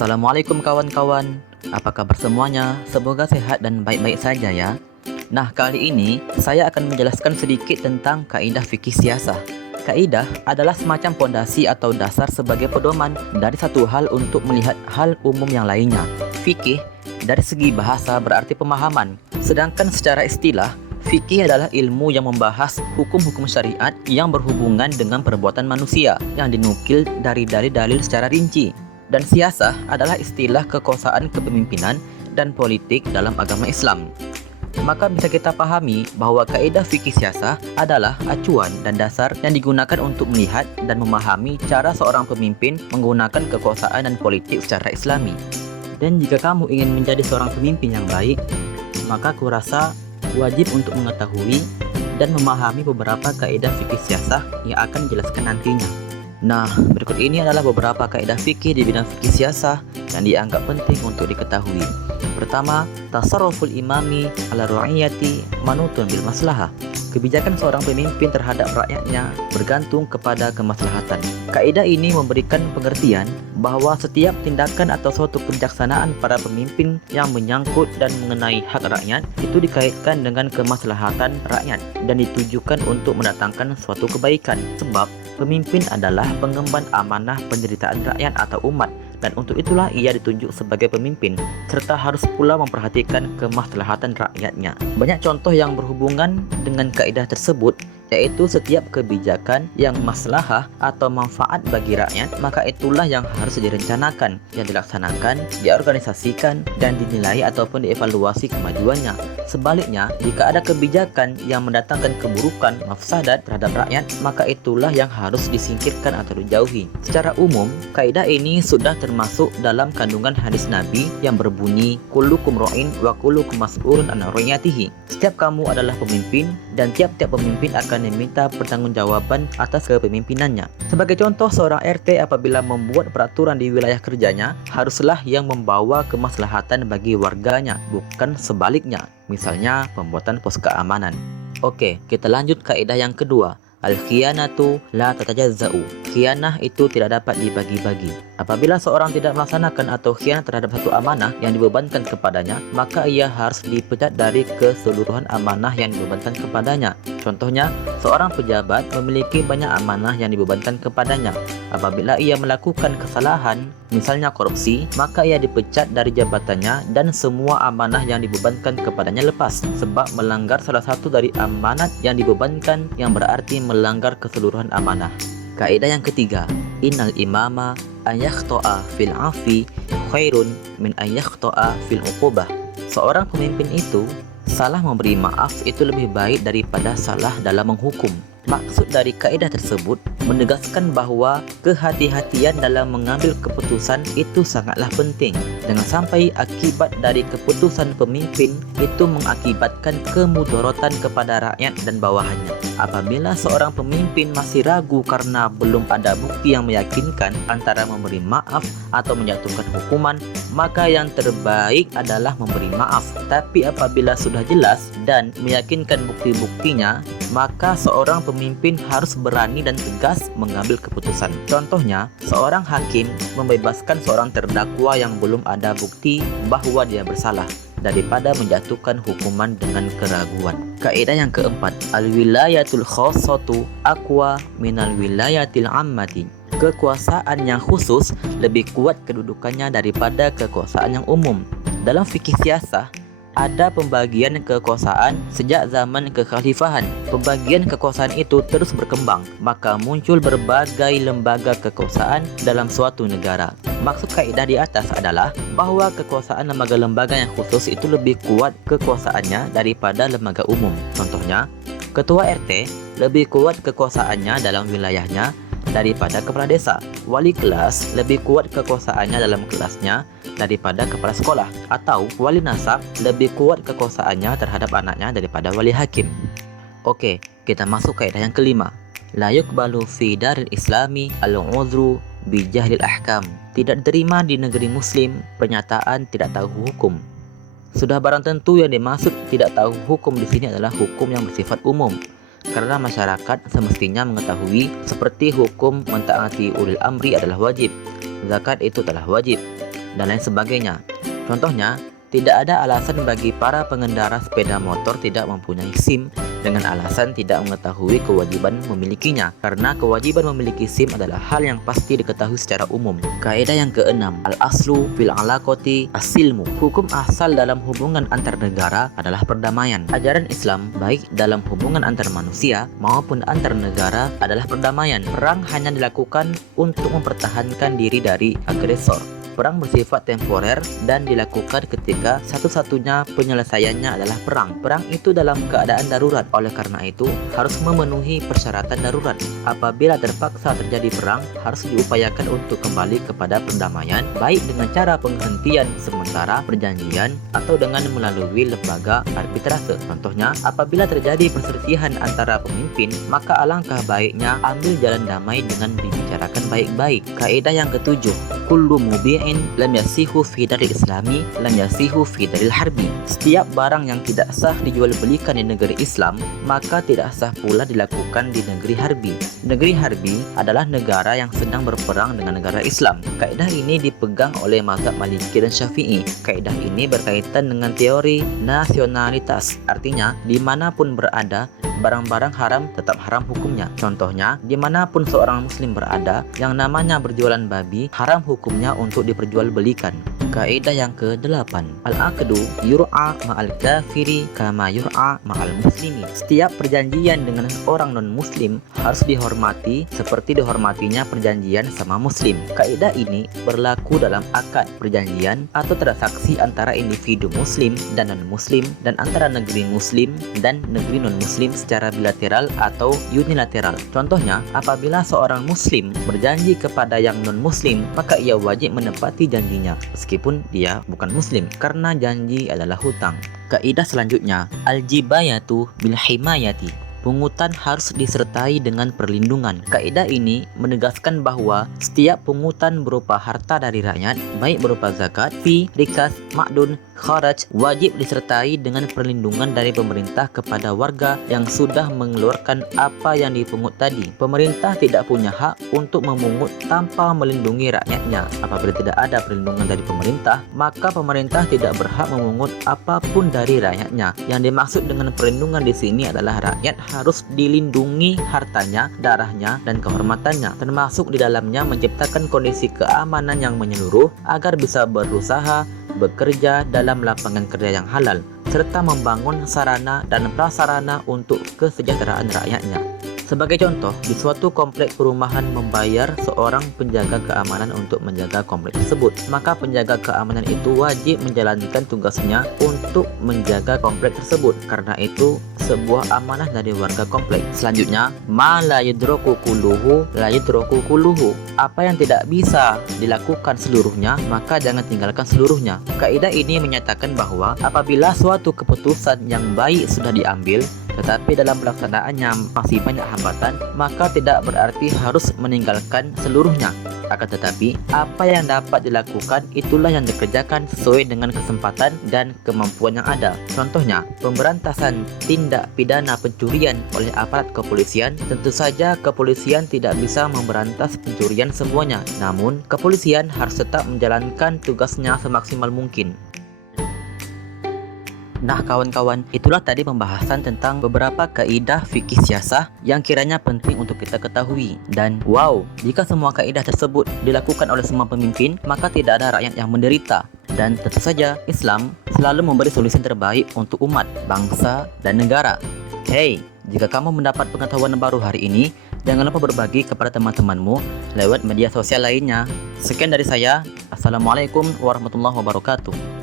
Assalamualaikum kawan-kawan. Apa kabar semuanya? Semoga sehat dan baik-baik saja ya. Nah, kali ini saya akan menjelaskan sedikit tentang kaidah fikih siasah. Kaidah adalah semacam pondasi atau dasar sebagai pedoman dari satu hal untuk melihat hal umum yang lainnya. Fikih dari segi bahasa berarti pemahaman, sedangkan secara istilah fikih adalah ilmu yang membahas hukum-hukum syariat yang berhubungan dengan perbuatan manusia yang dinukil dari dalil secara rinci. Dan siasah adalah istilah kekuasaan kepemimpinan dan politik dalam agama Islam. Maka bisa kita pahami bahwa kaidah fikih siasah adalah acuan dan dasar yang digunakan untuk melihat dan memahami cara seorang pemimpin menggunakan kekuasaan dan politik secara islami. Dan jika kamu ingin menjadi seorang pemimpin yang baik, maka kurasa wajib untuk mengetahui dan memahami beberapa kaidah fikih siasah yang akan dijelaskan nantinya. Nah, berikut ini adalah beberapa kaidah fikih di bidang fikih siasah yang dianggap penting untuk diketahui. Pertama, tasarruful imami ala ru'iyati manutun bil maslahah. Kebijakan seorang pemimpin terhadap rakyatnya bergantung kepada kemaslahatan. Kaidah ini memberikan pengertian bahwa setiap tindakan atau suatu kebijaksanaan para pemimpin yang menyangkut dan mengenai hak rakyat itu dikaitkan dengan kemaslahatan rakyat dan ditujukan untuk mendatangkan suatu kebaikan. Sebab pemimpin adalah pengemban amanah penderitaan rakyat atau umat, dan untuk itulah ia ditunjuk sebagai pemimpin, serta harus pula memperhatikan kemaslahatan rakyatnya. Banyak contoh yang berhubungan dengan kaidah tersebut, yaitu setiap kebijakan yang maslahah atau manfaat bagi rakyat, maka itulah yang harus direncanakan, yang dilaksanakan, diorganisasikan, dan dinilai ataupun dievaluasi kemajuannya. Sebaliknya, jika ada kebijakan yang mendatangkan keburukan, mafsadat terhadap rakyat, maka itulah yang harus disingkirkan atau dijauhi. Secara umum, kaidah ini sudah termasuk dalam kandungan hadis Nabi yang berbunyi, kullukum ra'in wa kullukum mas'ulun an ra'iyatihi. Setiap kamu adalah pemimpin dan tiap-tiap pemimpin akan diminta pertanggungjawaban atas kepemimpinannya. Sebagai contoh, seorang RT apabila membuat peraturan di wilayah kerjanya haruslah yang membawa kemaslahatan bagi warganya, bukan sebaliknya. Misalnya pembuatan pos keamanan. Oke, kita lanjut kaidah yang kedua. Al-khiyanatu la tatajazza'u. Khianah itu tidak dapat dibagi-bagi. Apabila seorang tidak melaksanakan atau khianat terhadap satu amanah yang dibebankan kepadanya, maka ia harus dipecat dari keseluruhan amanah yang dibebankan kepadanya. Contohnya, seorang pejabat memiliki banyak amanah yang dibebankan kepadanya. Apabila ia melakukan kesalahan, misalnya korupsi, maka ia dipecat dari jabatannya dan semua amanah yang dibebankan kepadanya lepas, sebab melanggar salah satu dari amanat yang dibebankan yang berarti melanggar keseluruhan amanah. Kaidah yang ketiga, innal imama an yakhta'a fil 'afi khairun min an yakhta'a fil 'uqubah. Seorang pemimpin itu salah memberi maaf itu lebih baik daripada salah dalam menghukum. Maksud dari kaidah tersebut menegaskan bahwa kehati-hatian dalam mengambil keputusan itu sangatlah penting. Jangan sampai akibat dari keputusan pemimpin itu mengakibatkan kemudorotan kepada rakyat dan bawahannya. Apabila seorang pemimpin masih ragu karena belum ada bukti yang meyakinkan antara memberi maaf atau menjatuhkan hukuman, maka yang terbaik adalah memberi maaf. Tapi apabila sudah jelas dan meyakinkan bukti-buktinya, maka seorang pemimpin harus berani dan tegas mengambil keputusan. Contohnya, seorang hakim membebaskan seorang terdakwa yang belum ada bukti bahwa dia bersalah, daripada menjatuhkan hukuman dengan keraguan. Kaidah yang keempat, al-wilayatul khassatu aqwa minal wilayatil ammati. Kekuasaan yang khusus lebih kuat kedudukannya daripada kekuasaan yang umum. Dalam fikih siasah, ada pembagian kekuasaan sejak zaman kekhalifahan. Pembagian kekuasaan itu terus berkembang, maka muncul berbagai lembaga kekuasaan dalam suatu negara. Maksud kaidah di atas adalah bahwa kekuasaan lembaga-lembaga yang khusus itu lebih kuat kekuasaannya daripada lembaga umum. Contohnya, ketua RT lebih kuat kekuasaannya dalam wilayahnya daripada kepala desa. Wali kelas lebih kuat kekuasaannya dalam kelasnya daripada kepala sekolah, atau wali nasab lebih kuat kekuasaannya terhadap anaknya daripada wali hakim. Oke, kita masuk kaidah yang kelima. La yuqbalu fi daril islami al-'udhru bi jahlil ahkam. Tidak diterima di negeri muslim pernyataan tidak tahu hukum. Sudah barang tentu yang dimaksud tidak tahu hukum di sini adalah hukum yang bersifat umum. karena masyarakat semestinya mengetahui seperti hukum mentaati ulil amri adalah wajib, zakat itu telah wajib, dan lain sebagainya. Contohnya, tidak ada alasan bagi para pengendara sepeda motor tidak mempunyai SIM dengan alasan tidak mengetahui kewajiban memilikinya, karena kewajiban memiliki SIM adalah hal yang pasti diketahui secara umum. Kaidah yang keenam, al-aslu fil alaqati as-silmu. Hukum asal dalam hubungan antar negara adalah perdamaian. Ajaran Islam baik dalam hubungan antar manusia maupun antar negara adalah perdamaian. Perang hanya dilakukan untuk mempertahankan diri dari agresor. Perang bersifat temporer dan dilakukan ketika satu-satunya penyelesaiannya adalah perang. Perang itu dalam keadaan darurat, oleh karena itu harus memenuhi persyaratan darurat. Apabila terpaksa terjadi perang, harus diupayakan untuk kembali kepada perdamaian, baik dengan cara penghentian sementara, perjanjian, atau dengan melalui lembaga arbitrase. Contohnya, apabila terjadi perselisihan antara pemimpin, maka alangkah baiknya ambil jalan damai dengan dibicarakan baik-baik. Kaidah yang ketujuh, kullu mubi'in lam yasihu fi daril islami lam yasihu fi daril harbi. Setiap barang yang tidak sah dijual belikan di negeri Islam, maka tidak sah pula dilakukan di negeri harbi. Negeri harbi adalah negara yang sedang berperang dengan negara Islam. Kaidah ini dipegang oleh mazhab Maliki dan Syafi'i. Kaidah ini berkaitan dengan teori nasionalitas, artinya dimanapun berada, barang-barang haram tetap haram hukumnya. Contohnya, dimanapun seorang muslim berada, yang namanya berjualan babi haram hukumnya untuk diperjualbelikan. Kaidah yang ke-8, al-aqdu yur'a ma'al kafiri kama yur'a ma'al muslimi. Setiap perjanjian dengan orang non-muslim harus dihormati seperti dihormatinya perjanjian sama muslim. Kaidah ini berlaku dalam akad perjanjian atau transaksi antara individu muslim dan non-muslim, dan antara negeri muslim dan negeri non-muslim secara bilateral atau unilateral. Contohnya, apabila seorang muslim berjanji kepada yang non-muslim, maka ia wajib menepati janjinya meskipun dia bukan muslim, karena janji adalah hutang. Kaidah selanjutnya, al-jibayatu bil himayati. Pungutan harus disertai dengan perlindungan. Kaidah ini menegaskan bahwa setiap pungutan berupa harta dari rakyat, baik berupa zakat, fi, rikas, ma'dun, kharaj, wajib disertai dengan perlindungan dari pemerintah kepada warga yang sudah mengeluarkan apa yang dipungut tadi. Pemerintah tidak punya hak untuk memungut tanpa melindungi rakyatnya. Apabila tidak ada perlindungan dari pemerintah, maka pemerintah tidak berhak memungut apapun dari rakyatnya. Yang dimaksud dengan perlindungan di sini adalah rakyat harus dilindungi hartanya, darahnya, dan kehormatannya, termasuk di dalamnya menciptakan kondisi keamanan yang menyeluruh agar bisa berusaha, bekerja dalam lapangan kerja yang halal, serta membangun sarana dan prasarana untuk kesejahteraan rakyatnya. Sebagai contoh, di suatu komplek perumahan membayar seorang penjaga keamanan untuk menjaga komplek tersebut, maka penjaga keamanan itu wajib menjalankan tugasnya untuk menjaga komplek tersebut, karena itu sebuah amanah dari warga komplek. Selanjutnya, ma la yudroku kuluhu la yudroku kuluhu. Apa yang tidak bisa dilakukan seluruhnya, maka jangan tinggalkan seluruhnya. Kaidah ini menyatakan bahwa apabila suatu keputusan yang baik sudah diambil, tetapi dalam pelaksanaannya masih banyak hambatan, maka tidak berarti harus meninggalkan seluruhnya. Akan tetapi, apa yang dapat dilakukan itulah yang dikerjakan sesuai dengan kesempatan dan kemampuan yang ada. Contohnya, pemberantasan tindak pidana pencurian oleh aparat kepolisian. Tentu saja kepolisian tidak bisa memberantas pencurian semuanya, namun kepolisian harus tetap menjalankan tugasnya semaksimal mungkin. Nah kawan-kawan, itulah tadi pembahasan tentang beberapa kaidah fikih siasah yang kiranya penting untuk kita ketahui. Dan wow, jika semua kaidah tersebut dilakukan oleh semua pemimpin, maka tidak ada rakyat yang menderita. Dan tentu saja Islam selalu memberi solusi terbaik untuk umat, bangsa, dan negara. Hey, jika kamu mendapat pengetahuan baru hari ini, jangan lupa berbagi kepada teman-temanmu lewat media sosial lainnya. Sekian dari saya. Assalamualaikum warahmatullahi wabarakatuh.